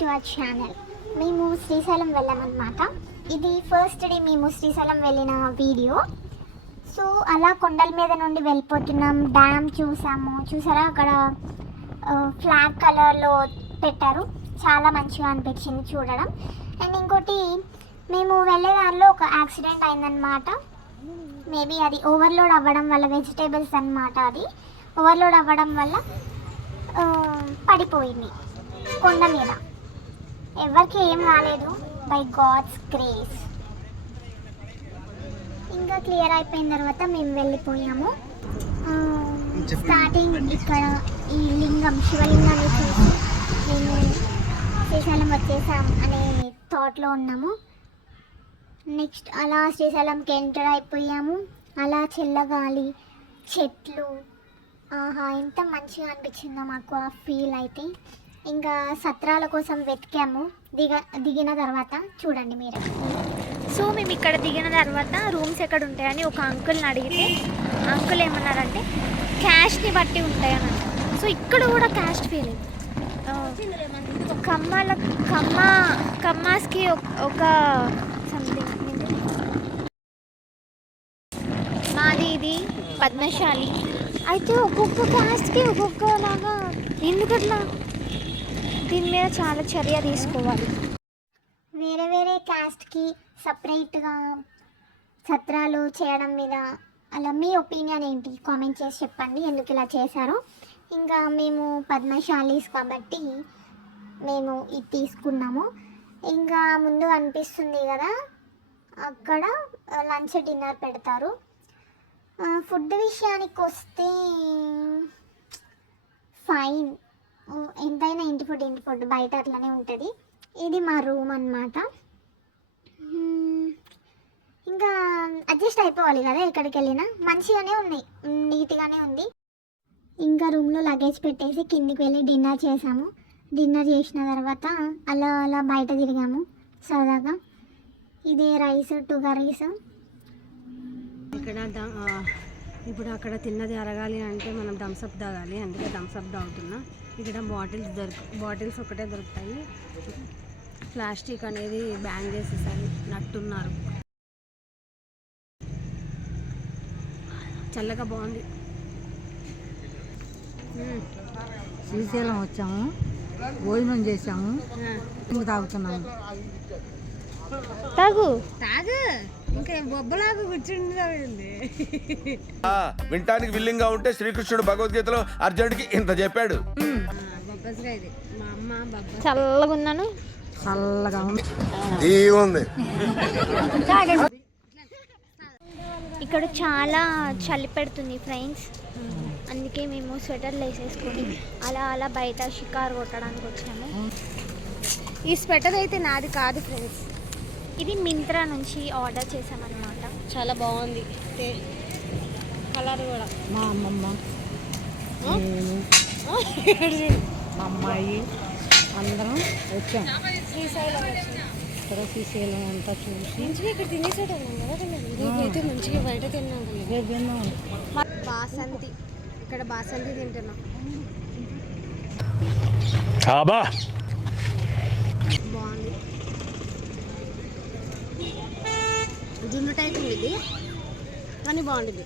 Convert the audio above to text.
To our channel. మేము శ్రీశైలం వెళ్ళామన్నమాట. ఇది ఫస్ట్ డే మేము శ్రీశైలం వెళ్ళిన వీడియో. సో అలా కొండల మీద నుండి వెళ్ళిపోతున్నాం. డ్యామ్ చూసారా అక్కడ ఫ్లాగ్ కలర్లో పెట్టారు. చాలా మంచిగా అనిపించింది చూడడం. అండ్ ఇంకోటి మేము వెళ్ళే దారిలో ఒక యాక్సిడెంట్ అయిందనమాట. మేబీ అది ఓవర్లోడ్ అవ్వడం వల్ల, వెజిటేబుల్స్ అన్నమాట, అది ఓవర్లోడ్ అవ్వడం వల్ల పడిపోయింది కొండ మీద. ఎవరికి ఏం రాలేదు, బై గాడ్స్ గ్రేస్. ఇంకా క్లియర్ అయిపోయిన తర్వాత మేము వెళ్ళిపోయాము. స్టార్టింగ్ ఇక్కడ ఈ లింగం, శివలింగాన్ని చూసి మేము శ్రీశైలం వచ్చేసాం అనే థాట్లో ఉన్నాము. నెక్స్ట్ అలా శ్రీశైలంకి ఎంటర్ అయిపోయాము. అలా చల్లగాలి, చెట్లు, ఆహా ఎంత మంచిగా అనిపించిందో మాకు ఆ ఫీల్ అయితే. ఇంకా సత్రాల కోసం వెతికాము దిగిన తర్వాత. చూడండి మీరు. సో మేము ఇక్కడ దిగిన తర్వాత రూమ్స్ ఎక్కడ ఉంటాయని ఒక అంకుల్ని అడిగితే అంకుల్ ఏమన్నారంటే క్యాష్ని బట్టి ఉంటాయని. సో ఇక్కడ కూడా క్యాస్ట్ ఫీల్ కమ్మాస్కి ఒక సంథింగ్. మాది ఇది పద్మశాలి అయితే ఒక్కొక్క క్యాస్ట్కి ఒక్కొక్కలాగా. ఎందుకట్లా? దీని మీద చాలా చర్య తీసుకోవాలి. వేరే వేరే క్యాస్ట్కి సపరేట్గా సత్రాలు చేయడం మీద అలా మీ ఒపీనియన్ ఏంటి? కామెంట్ చేసి చెప్పండి ఎందుకు ఇలా చేశారో. ఇంకా మేము పద్మశాలీస్ కాబట్టి మేము ఇది తీసుకున్నాము. ఇంకా ముందు అనిపిస్తుంది కదా, అక్కడ లంచ్ డిన్నర్ పెడతారు. ఫుడ్ విషయానికి వస్తే ఫైన్, ఎంతైనా ఇంటి ఫుడ్ బయట అట్లనే ఉంటుంది. ఇది మా రూమ్ అన్నమాట. ఇంకా అడ్జస్ట్ అయిపోవాలి కదా ఎక్కడికి వెళ్ళినా. మంచిగానే ఉన్నాయి, నీట్గానే ఉంది. ఇంకా రూమ్లో లగేజ్ పెట్టేసి కిందికి వెళ్ళి డిన్నర్ చేసాము. డిన్నర్ చేసిన తర్వాత అలా అలా బయట తిరిగాము సరదాగా. ఇదే రైస్, 2 కర్రీస్. ఇక్కడ ఇప్పుడు అక్కడ తిన్నది అరగాలి అంటే మనం థమ్స్అప్ తాగాలి, అందుకే థమ్స్అప్ తాగుతున్నా. ఇక్కడ బాటిల్స్ ఒకటే దొరుకుతాయి. ప్లాస్టిక్ అనేది బ్యాన్ చేసేసారి నట్టున్నారు. చల్లగా బాగుంది. శ్రీశైలం వచ్చాము, భోజనం చేసాము, తాగుతున్నాము. తాగు ఇంకా బొబ్బలాగా కూర్చుంది. వినటానికి విల్లింగ్ గా ఉంటే శ్రీకృష్ణుడు భగవద్గీతలో అర్జునుడికి ఇంత చెప్పాడు. చల్లగా ఉన్నాను, చల్లగా ఉంది. ఇక్కడ చాలా చలి పెడుతుంది ఫ్రెండ్స్. అందుకే మేము స్వెటర్లు వేసేసుకొని అలా అలా బయట షికారు కొట్టడానికి వచ్చాము. ఈ స్వెటర్ అయితే నాది కాదు ఫ్రెండ్స్, ఇది మింత్రా నుంచి ఆర్డర్ చేసామన్నమాట. చాలా బాగుంది కలర్ కూడా. మా అమ్మమ్మ, నేను, మా అమ్మాయి అందరం వచ్చాం శ్రీశైలం. ఇక్కడ శ్రీశైలం అంతా చూసి మంచిగా ఇక్కడ తినేసేటన్నాం కదా. అయితే మంచిగా బయట తిన్నాం. బాసంతి, ఇక్కడ బాసంతి తింటున్నాం. బాగుంది. జున్ను టైప్ ఇది కానీ బాగుంటుంది.